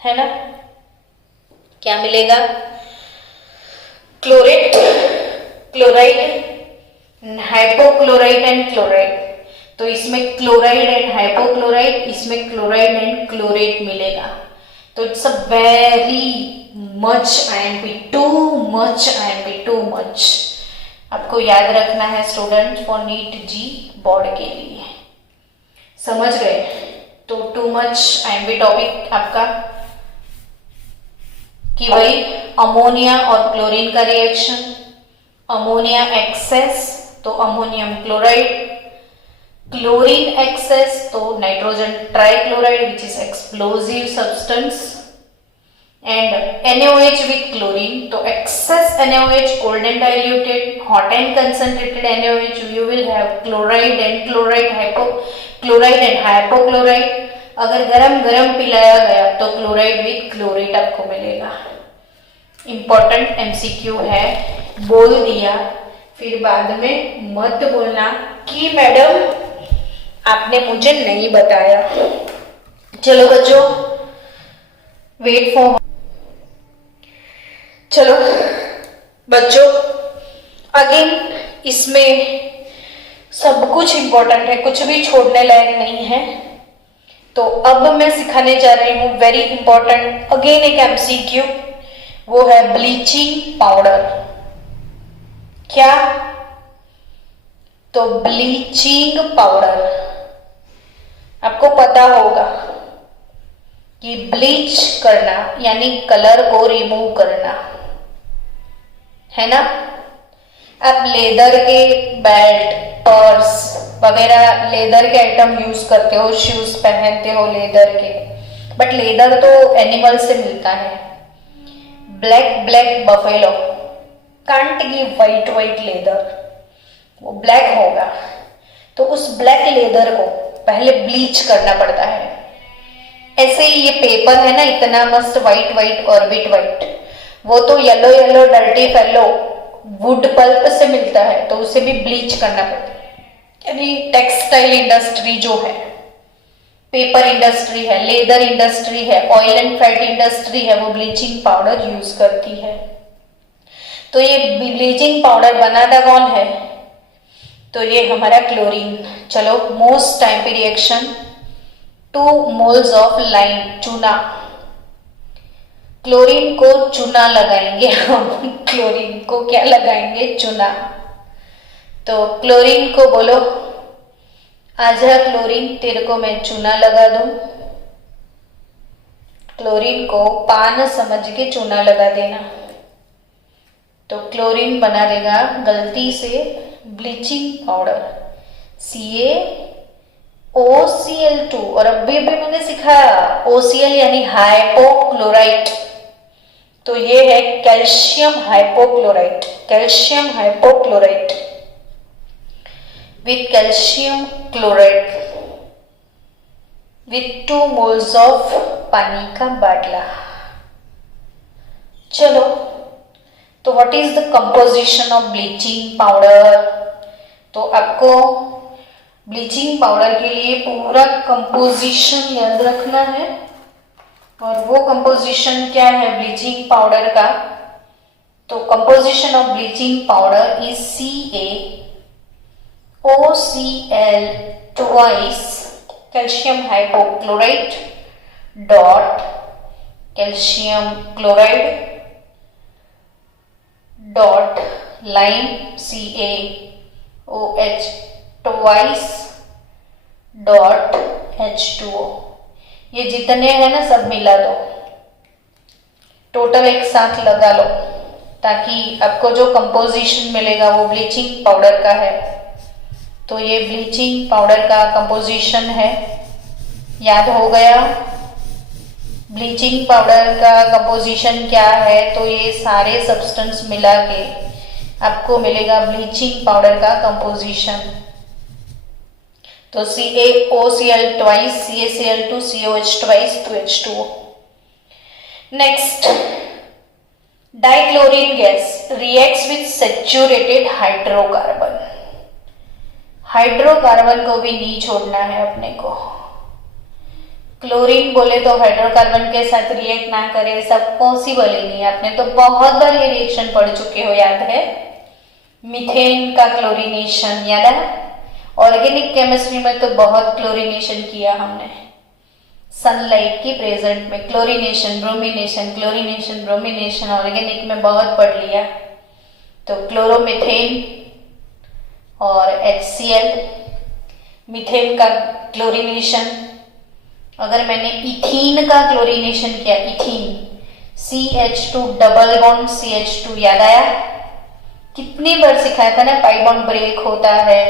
है ना। क्या मिलेगा? Chlorate, chloride, hypochloride and chloride. तो इसमें क्लोराइड एंड हाइपोक्लोराइड, इसमें क्लोराइड एंड क्लोरेट मिलेगा। तो it's a very much IMP, too much आपको याद रखना है student for NEET JEE board के लिए। समझ गए? तो टू मच आईएमपी टॉपिक आपका कि भाई अमोनिया और क्लोरीन का रिएक्शन, अमोनिया एक्सेस तो अमोनियम क्लोराइड, क्लोरीन एक्सेस तो nitrogen trichloride which is explosive substance, and NaOH with chlorine, तो excess NaOH cold and diluted, hot and concentrated NaOH, you will have chloride and chloride and hypochlorite। अगर गरम पिलाया गया तो chloride with chlorate आपको मिलेगा। Important MCQ है, बोल दिया फिर बाद में मत बोलना कि मैडम आपने मुझे नहीं बताया। चलो बच्चों, वेट फॉर, चलो बच्चों अगेन इसमें सब कुछ इंपॉर्टेंट है, कुछ भी छोड़ने लायक नहीं है। तो अब मैं सिखाने जा रही हूं वेरी इंपॉर्टेंट अगेन एक एमसीक्यू, वो है ब्लीचिंग पाउडर। क्या? तो ब्लीचिंग पाउडर आपको पता होगा कि ब्लीच करना यानी कलर को रिमूव करना, है ना। आप लेदर के बेल्ट, पर्स वगैरह लेदर के आइटम यूज करते हो, शूज पहनते हो लेदर के, बट लेदर तो एनिमल से मिलता है। Black buffalo can't give white leather, वो ब्लैक होगा। तो उस ब्लैक लेदर को पहले ब्लीच करना पड़ता है। ऐसे ही ये पेपर है ना, इतना मस्त वाइट ऑर्बिट वाइट, वो तो yellow dirty fellow wood pulp से मिलता है, तो उसे भी ब्लीच करना पड़ता है। यानी टेक्सटाइल इंडस्ट्री जो है, पेपर इंडस्ट्री है, लेदर इंडस्ट्री है, ऑयल एंड फैट इंडस्ट्री है, वो ब्लीचिंग पाउडर यूज करती है। तो ये ब्लीचिंग पाउडर बनाता कौन है? तो ये हमारा क्लोरीन। चलो मोस्ट टाइम पे रिएक्शन, 2 मोल्स ऑफ लाइम, चूना, क्लोरीन को चूना लगाएंगे हम। क्लोरीन को क्या लगाएंगे? चूना। तो क्लोरीन को बोलो आजा क्लोरीन, तेरे को मैं चूना लगा दूं। क्लोरीन को पान समझ के चूना लगा देना, तो क्लोरीन बना देगा गलती से ब्लीचिंग पाउडर CaOCl2। और अभी मैंने सिखाया OCl यानी हाइपोक्लोराइट, तो ये है calcium hypochlorite, calcium hypochlorite with calcium chloride with 2 moles of पानी का बाटला। चलो, तो what is the composition of bleaching powder? तो आपको ब्लीचिंग पाउडर के लिए पूरा कंपोजिशन याद रखना है। और वो कंपोजिशन क्या है ब्लीचिंग पाउडर का? तो composition of bleaching powder is CaOCl twice calcium hypochlorite dot calcium chloride dot lime CaOH twice dot H2O। ये जितने हैं ना सब मिला दो, टोटल एक साथ लगा लो, ताकि आपको जो कंपोजिशन मिलेगा वो ब्लीचिंग पाउडर का है। तो ये ब्लीचिंग पाउडर का कंपोजिशन है, याद हो गया। ब्लीचिंग पाउडर का कंपोजिशन क्या है? तो ये सारे सब्सटेंस मिला के आपको मिलेगा ब्लीचिंग पाउडर का कंपोजिशन। तो CaOCl twice, CaCl2, COH twice, 2H2O। Next dichlorine gas reacts with saturated hydrocarbon. Hydrocarbon को भी नहीं छोड़ना है अपने को। क्लोरीन बोले तो हाइड्रोकार्बन के साथ रिएक्ट ना करे, सब पॉसिबल ही नहीं है। आपने तो बहुत बार ये रिएक्शन पढ़ चुके हो, याद है? मीथेन का क्लोरीनेशन याद है? ऑर्गेनिक केमिस्ट्री में तो बहुत क्लोरीनेशन किया हमने। सनलाइट की प्रेजेंट में chlorination, bromination, chlorination, bromination organic में बहुत पढ़ लिया। तो क्लोरोमीथेन और HCl, मीथेन का क्लोरीनेशन। अगर मैंने इथीन का क्लोरीनेशन किया, ethene CH2 double bond CH2, याद आया? कितनी बार सिखाया था ना, पाई बॉन्ड ब्रेक होता है,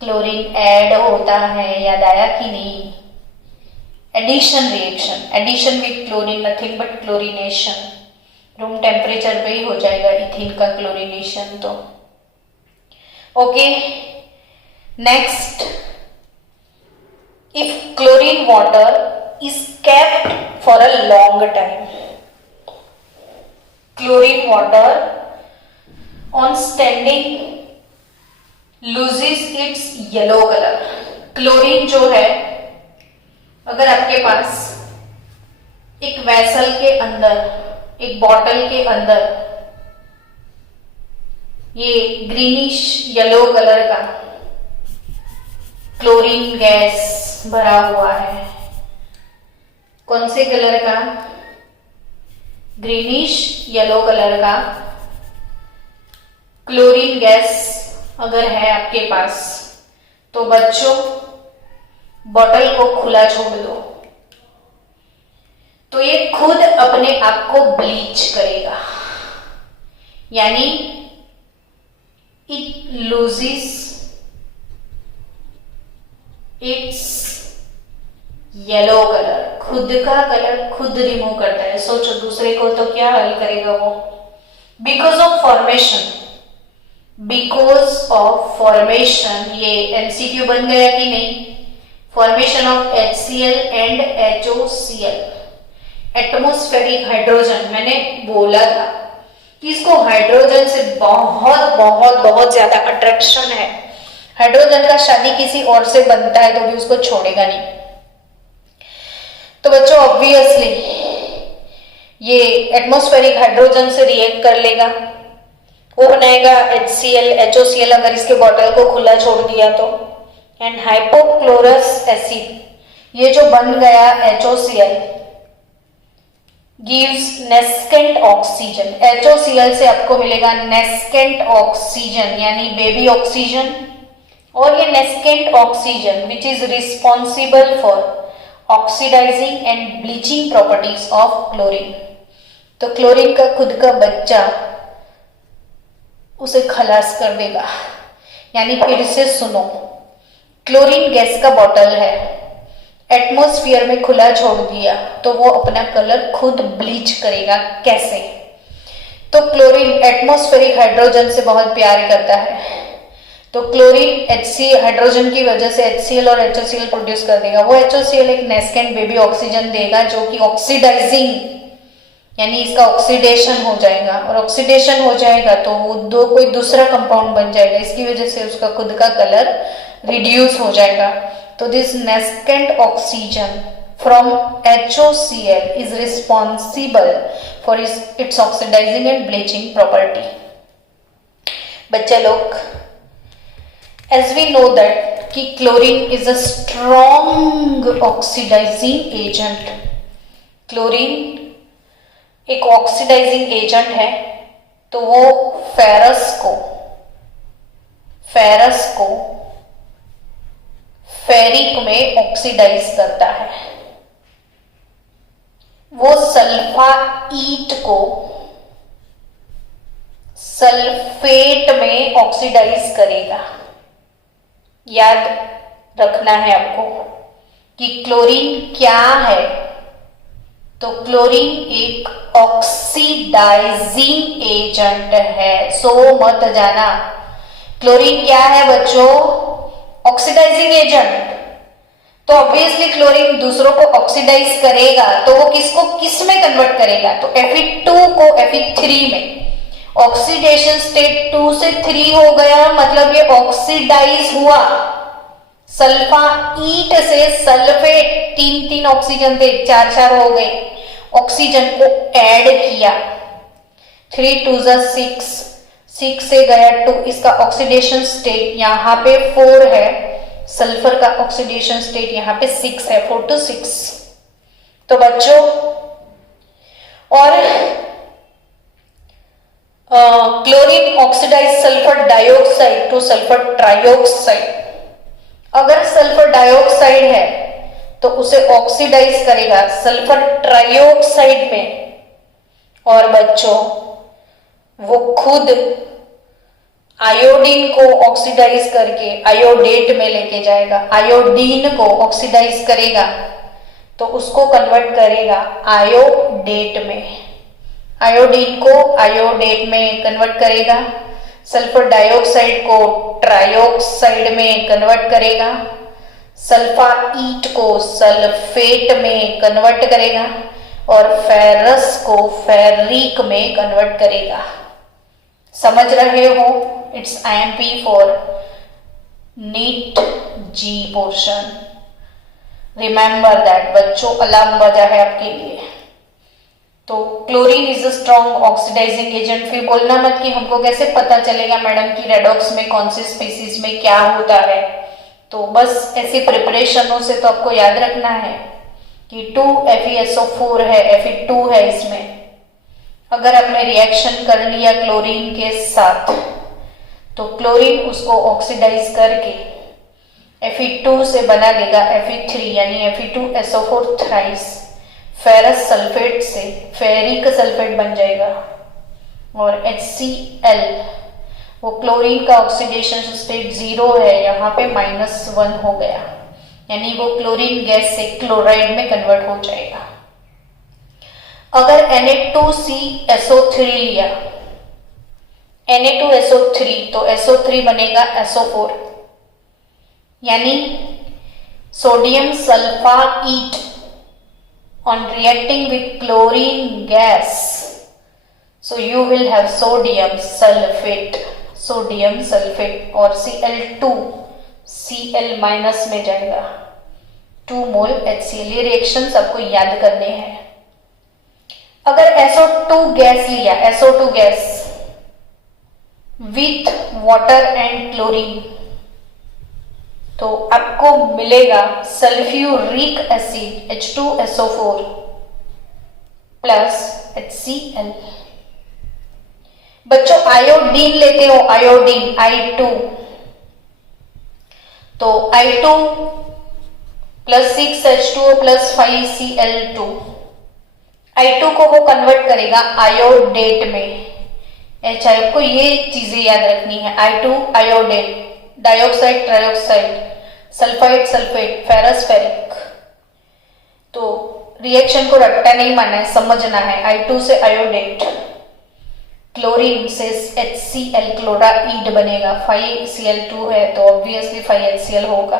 क्लोरीन ऐड होता है, याद आया कि नहीं? Addition reaction, addition with chlorine nothing but chlorination. Room temperature पे ही हो जाएगा इथीन का क्लोरीनेशन। तो okay, next, if chlorine water is kept for a long time, chlorine water on standing loses its yellow colour. Chlorine जो है, अगर आपके पास एक वेसल के अंदर, एक बॉटल के अंदर ये ग्रीनिश येलो कलर का क्लोरीन गैस भरा हुआ है, कौन से कलर का? ग्रीनिश येलो कलर का क्लोरीन गैस अगर है आपके पास, तो बच्चों बॉटल को खुला छोड़ दो, तो ये खुद अपने आप को ब्लीच करेगा, यानी it loses its yellow colour. खुद का कलर खुद रिमूव करता है। सोचो, दूसरे को तो क्या हल करेगा वो? Because of formation, because of formation, ये MCQ बन गया कि नहीं? Formation of HCl and HOCl, atmospheric hydrogen. मैंने बोला था कि इसको हाइड्रोजन से बहुत बहुत बहुत ज्यादा अट्रैक्शन है। हाइड्रोजन का शादी किसी और से बनता है तो भी उसको छोड़ेगा नहीं। तो बच्चों ऑब्वियसली ये एटमॉस्फेरिक हाइड्रोजन से रिएक्ट कर लेगा, वो बनाएगा HCl, HOCl अगर इसके बॉटल को खुला छोड़ दिया तो। एंड हाइपोक्लोरस एसिड, ये जो बन गया HOCl, gives nascent oxygen. HOCl से आपको मिलेगा नेस्केंट ऑक्सीजन, यानी बेबी ऑक्सीजन। और ये nascent oxygen which is responsible for oxidising and bleaching properties of chlorine. तो क्लोरीन का खुद का बच्चा उसे खलास कर देगा। यानी फिर से सुनो, क्लोरीन गैस का बॉटल है, एटमॉस्फेयर में खुला छोड़ दिया तो वो अपना कलर खुद ब्लीच करेगा। कैसे? तो क्लोरीन एटमॉस्फेरिक हाइड्रोजन से बहुत प्यार करता है, तो क्लोरीन HC हाइड्रोजन की वजह से HCl और HOCl प्रोड्यूस कर देगा। वो HOCl एक नेस्केंट बेबी ऑक्सीजन देगा जो कि ऑक्सीडाइजिंग, यानी इसका ऑक्सीडेशन हो जाएगा, और ऑक्सीडेशन हो जाएगा तो वो कोई दूसरा कंपाउंड बन जाएगा, इसकी वजह से उसका खुद का कलर रिड्यूस हो जाएगा। तो this nascent oxygen from HOCl is responsible for its oxidising and bleaching property. बच्चे लोग, एज वी नो दैट कि chlorine is a strong oxidising agent. Chlorine एक ऑक्सीडाइजिंग एजेंट है, तो वो फेरस को फेरिक में ऑक्सीडाइज करता है, वो सल्फाईट को सल्फेट में ऑक्सीडाइज करेगा। याद रखना है आपको कि क्लोरीन क्या है। तो क्लोरीन एक ऑक्सीडाइजिंग एजेंट है, सो मत जाना। क्लोरीन क्या है बच्चों? Oxidising agent. तो ऑब्वियसली क्लोरीन दूसरों को ऑक्सीडाइज करेगा, तो वो किसको किस में कन्वर्ट करेगा, तो Fe2 को Fe3 में। ऑक्सीडेशन स्टेट 2 से 3 हो गया, मतलब ये ऑक्सीडाइज हुआ। सल्फाईट से सल्फेट, 3 ऑक्सीजन थे, 4 हो गए, ऑक्सीजन को ऐड किया, 3 2 6, 6 से गया 2, इसका ऑक्सीडेशन स्टेट यहाँ पे 4 है, सल्फर का ऑक्सीडेशन स्टेट यहाँ पे 6 है, 4 to 6। तो बच्चों, और chlorine oxidise sulphur dioxide to sulphur trioxide. अगर सल्फर डाइऑक्साइड है तो उसे ऑक्सीडाइज करेगा सल्फर ट्राइऑक्साइड में, और बच्चों वो खुद आयोडीन को ऑक्सीडाइज करके आयोडेट में लेके जाएगा। आयोडीन को ऑक्सीडाइज करेगा तो उसको कन्वर्ट करेगा आयोडेट में, आयोडीन को आयोडेट में कन्वर्ट करेगा, सल्फर डाइऑक्साइड को ट्राइऑक्साइड में कन्वर्ट करेगा, सल्फाईट को सल्फेट में कन्वर्ट करेगा, और फेरस को फेरिक में कन्वर्ट करेगा। समझ रहे हो? It's IMP for NEET JEE portion. Remember that बच्चों, अलार्म बजा है आपके लिए। तो chlorine is a strong oxidising agent. फिर बोलना मत कि हमको कैसे पता चलेगा मैडम कि रेडॉक्स में कौन सी स्पीसीज में क्या होता है। तो बस ऐसी प्रिपरेशनों से तो आपको याद रखना है कि 2FeSO4 है, Fe2 है इसमें। अगर आपने रिएक्शन कर लिया क्लोरीन के साथ तो क्लोरीन उसको ऑक्सीडाइज करके Fe2 से बना देगा Fe3 यानी Fe2SO4 थ्राइस। फेरस सल्फेट से फेरिक सल्फेट बन जाएगा, और HCl वो क्लोरीन का ऑक्सीडेशन स्टेट 0 है, यहाँ पे -1 हो गया, यानी वो क्लोरीन गैस से क्लोराइड में कन्वर्ट हो जाएगा। अगर Na2CSO3 लिया, Na2SO3 तो SO3 बनेगा SO4, यानी sodium सल्फाईट on reacting with chlorine gas, so you will have sodium sulfate और Cl2 Cl माइनस में जाएगा, 2 मोल HCl। ये रिएक्शंस आपको याद करने हैं। अगर SO2 गैस लिया, SO2 gas with water and chlorine, तो आपको मिलेगा sulphuric acid H2SO4 plus HCl। बच्चों आयोडीन लेते हो, आयोडीन I2, तो I2 plus 6H2O plus 5Cl2, I2 को वो कन्वर्ट करेगा आयोडेट में। अच्छा, आपको ये चीजें याद रखनी है, I2 iodate, dioxide trioxide, sulphide sulphate, ferrous ferric. तो रिएक्शन को रट्टा नहीं मानना है, समझना है। I2 से आयोडेट, क्लोरीन से HCl क्लोराइड बनेगा, 5Cl2 है तो ऑब्वियसली 5HCl होगा,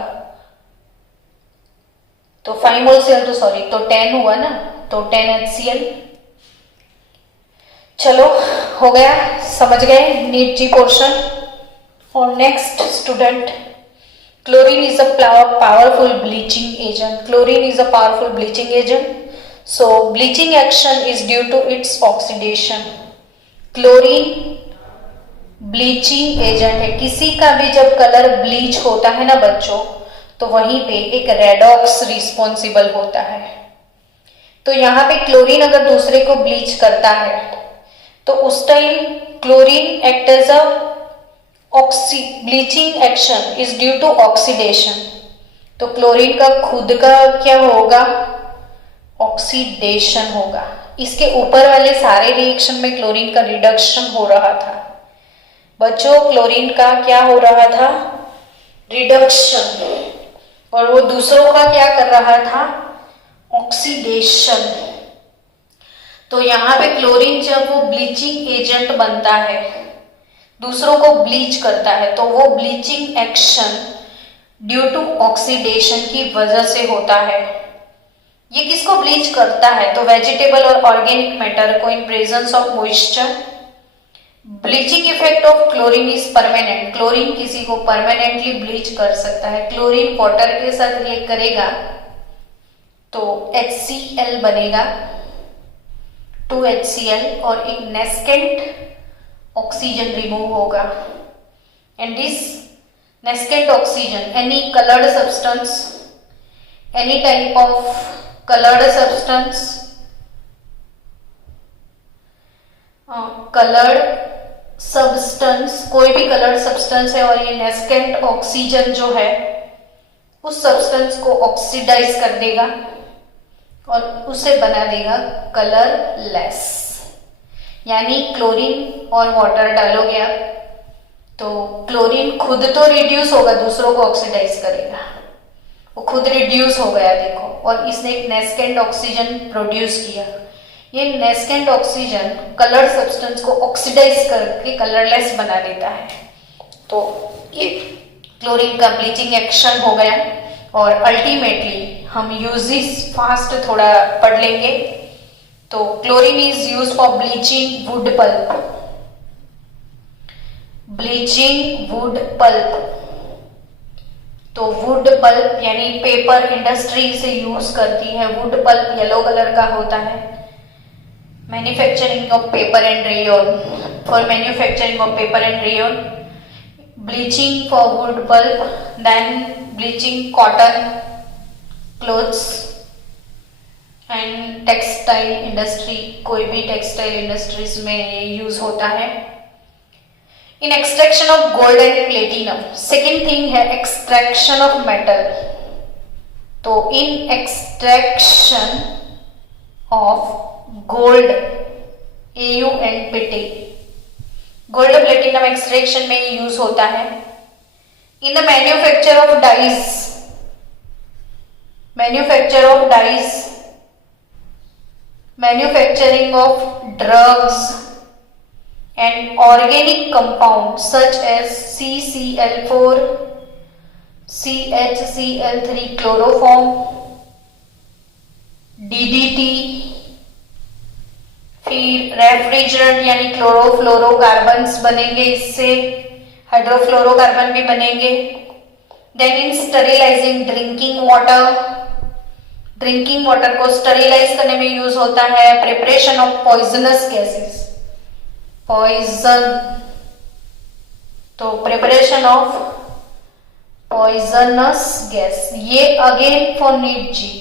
तो 5 मोल Cl2 सॉरी, तो 10 हुआ ना, तो 10HCl। चलो हो गया, समझ गए नीट जी पोर्शन। और next student, chlorine is a powerful bleaching agent. Chlorine is a powerful bleaching agent, so bleaching action is due to its oxidation. Chlorine bleaching agent है। किसी का भी जब कलर ब्लीच होता है ना बच्चों, तो वहीं पे एक रेडॉक्स रिस्पॉन्सिबल होता है। तो यहाँ पे क्लोरीन अगर दूसरे को ब्लीच करता है तो उस time chlorine act as a bleaching action is due to oxidation. तो क्लोरीन का खुद का क्या होगा, ऑक्सीडेशन होगा। इसके ऊपर वाले सारे रिएक्शन में क्लोरीन का रिडक्शन हो रहा था बच्चों, क्लोरीन का क्या हो रहा था, रिडक्शन, और वो दूसरों का क्या कर रहा था, ऑक्सीडेशन। तो यहाँ पे क्लोरीन जब वो ब्लीचिंग एजेंट बनता है, दूसरों को ब्लीच करता है, तो वो bleaching action due to oxidation की वजह से होता है। ये किसको ब्लीच करता है? तो वेजिटेबल और ऑर्गेनिक मैटर को in presence of moisture. Bleaching effect of chlorine is permanent. Chlorine किसी को परमानेंटली ब्लीच कर सकता है। क्लोरीन वाटर के साथ रिएक्ट करेगा तो HCl बनेगा, 2HCl, और एक नेस्केंट ऑक्सीजन रिमूव होगा। And this nascent oxygen, any coloured substance, any type of coloured substance, coloured substance, कोई भी कलर्ड सब्सटेंस है और ये नेस्केंट ऑक्सीजन जो है उस सब्सटेंस को ऑक्सीडाइज कर देगा और उसे बना देगा कलरलेस। यानी क्लोरीन और वाटर डालोगे आप तो क्लोरीन खुद तो रिड्यूस होगा, दूसरों को ऑक्सीडाइज करेगा, वो खुद रिड्यूस हो गया देखो, और इसने एक नेस्केंट ऑक्सीजन प्रोड्यूस किया। ये नेस्केंट ऑक्सीजन कलर सब्सटेंस को ऑक्सीडाइज करके कलरलेस बना देता है। तो ये क्लोरीन का ब्लीचिंग एक्शन हो गया। और अल्टीमेटली हम यूजेस फास्ट थोड़ा पढ़ लेंगे। तो chlorine is use for bleaching wood pulp. Bleaching wood pulp, तो वुड पल्प यानी पेपर इंडस्ट्री से यूज करती है। वुड पल्प येलो कलर का होता है। Manufacturing of paper and rayon, for manufacturing of paper and rayon, bleaching for wood pulp, then bleaching cotton clothes and textile industry, कोई भी textile industries में ये यूज होता है। In extraction of gold and platinum, second thing है extraction of metal. तो in extraction of gold, AuNPT, gold platinum extraction में use होता है। In the manufacture of dyes, manufacture of dyes, manufacturing of drugs and organic compound such as CCl4, CHCl3 chloroform, DDT, फिर refrigerant यानी chlorofluorocarbons बनेंगे, इससे hydrofluorocarbon भी बनेंगे। Then in sterilising drinking water, drinking water को sterilise करने में use होता है। Preparation of poisonous gases, poison, तो प्रिपरेशन ऑफ पॉइजनस गैस, ये again for NEET JEE,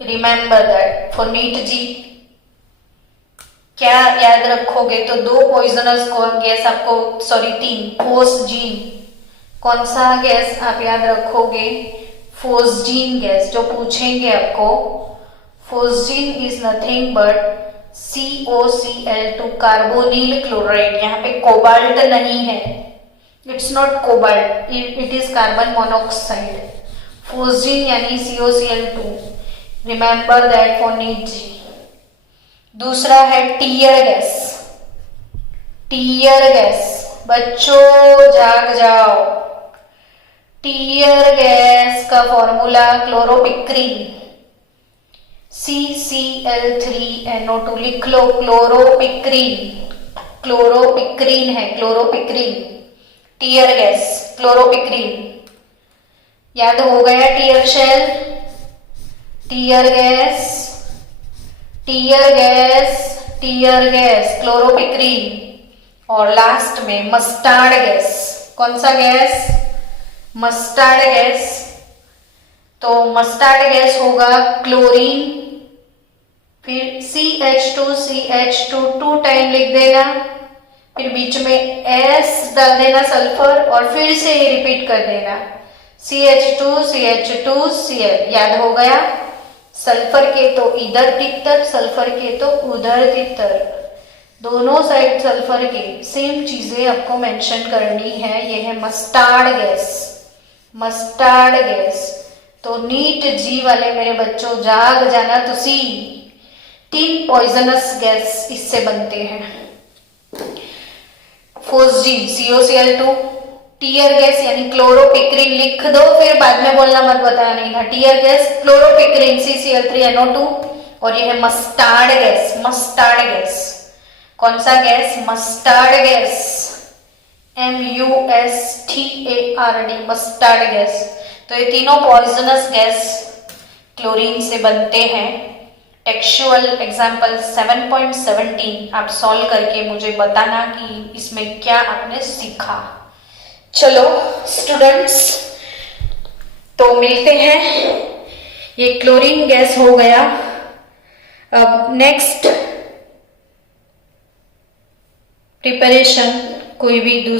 remember that for NEET JEE. क्या याद रखोगे? तो 2 पॉइजनस गैस आपको, सॉरी 3, फोस्जीन, कौन सा गैस आप याद रखोगे? फोस्जीन गैस, जो पूछेंगे आपको। Phosgene is nothing but COCl2 carbonyl chloride. यहाँ पे कोबाल्ट नहीं है, it's not cobalt, it is carbon monoxide. Phosgene यानी COCl2, remember that for NEET JEE. दूसरा है टीयर गैस, टीयर गैस, बच्चों जाग जाओ। टीयर गैस का फॉर्मूला क्लोरोपिक्रीन, CCl3NO2 लिख लो, क्लोरोपिक्रीन, क्लोरोपिक्रीन है, क्लोरोपिक्रीन, टीयर गैस, क्लोरोपिक्रीन। याद हो गया? Tear shell, tear gas, tear gas, tear gas, chloropicrin. और लास्ट में मस्टार्ड गैस, कौन सा गैस? Mustard gas. तो मस्टार्ड गैस होगा क्लोरीन, फिर CH2 2 टाइम लिख देना, फिर बीच में S डाल देना सल्फर, और फिर से रिपीट कर देना CH2 Cl। याद हो गया? सल्फर के तो इधर तितर, सल्फर के तो उधर तितर, दोनों साइड सल्फर के सेम चीजें आपको मेंशन करनी है। यह है मस्टार्ड गैस, मस्टार्ड गैस। तो नीट जी वाले मेरे बच्चों जाग जाना तुसी, 3 पॉइजनस गैस इससे बनते हैं। फोस्जीन COCl2, टीयर गैस यानी क्लोरोपिक्रिन लिख दो, फिर बाद में बोलना मत, बताया नहीं था। टीयर गैस, क्लोरोपिक्रिन CCl3NO2, और ये है मस्टार्ड गैस। मस्टार्ड गैस कौन सा gas? Mustard gas, MUSTARD, mustard gas. तो ये तीनों पॉइजनस गैस क्लोरीन से बनते हैं। टेक्सचुअल एग्जाम्पल 7.17 आप सॉल्व करके मुझे बताना कि इसमें क्या आपने सीखा। चलो स्टूडेंट्स, तो मिलते हैं। ये क्लोरीन गैस हो गया। अब नेक्स्ट प्रिपरेशन कोई भी दूसरा